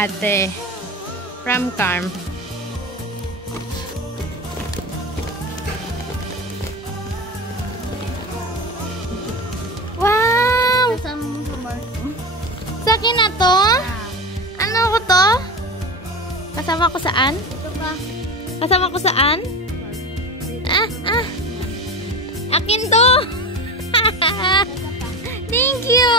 ate. From Carm. Wow! Sa akin na to? Ano ko to? Kasama ko saan? Kasama ko saan? Akin to! Thank you!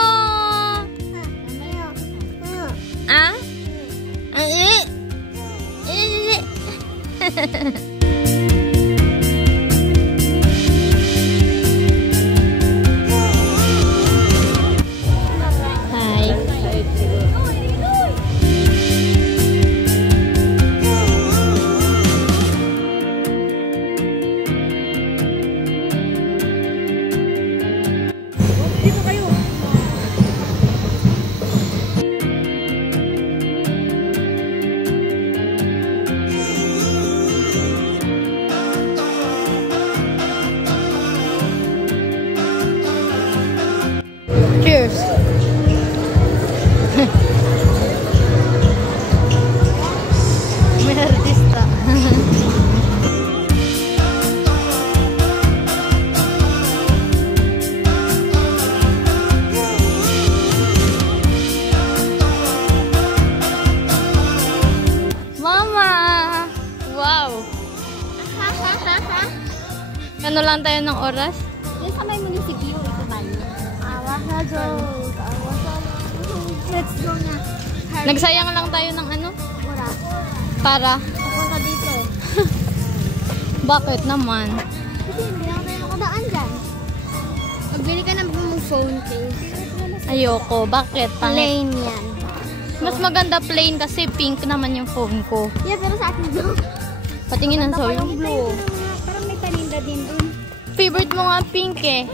Cheers! May artista. Mama! Wow! Ano lang tayo ng oras? Yung sa may munisipyo, ito ba niya? Let's go na. Nagsayang lang tayo ng ano? Mura. Para? Papunta dito. Bakit naman? Kasi hindi na tayo makadaan dyan. Magbili ka ng phone case. Ayoko. Bakit? Pangit. Plain yan. Mas maganda plain kasi pink naman yung phone ko. Yeah, pero sa akin blue. Patingin ng soy. Yung blue. Parang may paninda din dun. Favorite mo nga pink eh.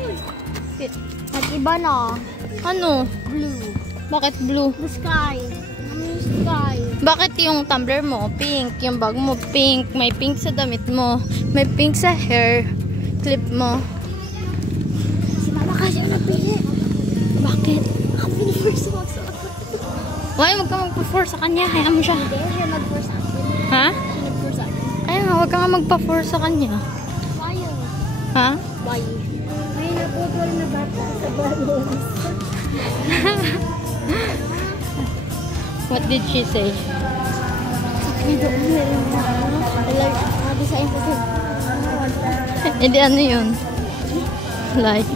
Nag-iba na. Ano? Blue. Bakit blue? The sky. The sky. Bakit yung tumbler mo pink? Yung bag mo pink. May pink sa damit mo. May pink sa hair clip mo. Si mama kasi yung napili. Bakit? Nakapili first mo. Why? Huwag ka magpa-force sa kanya. Hayaan mo siya. Hindi, siya nag-force akin. Ha? Siya nag-force akin. Ay, huwag ka nga magpa-force sa kanya. Why? Ha? Why? May naputol na bata sa balloons. What did she say? Dito ko meron na. Sabi sa impotent. Hindi ano yun? Lie.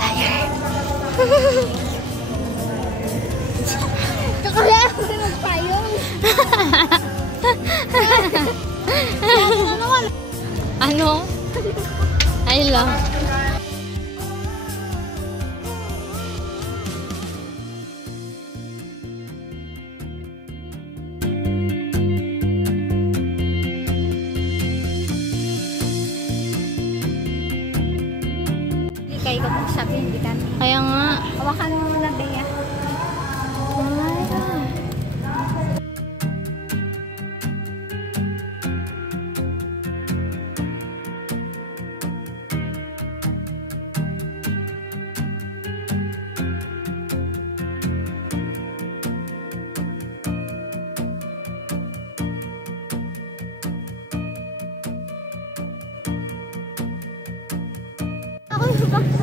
Liar. Kakaya ako na magpayong. Ano? I love. Hindi kayo kapagsabi, hindi kami. Kaya nga. Hawakan mo muna, Bea. Ako yung bakit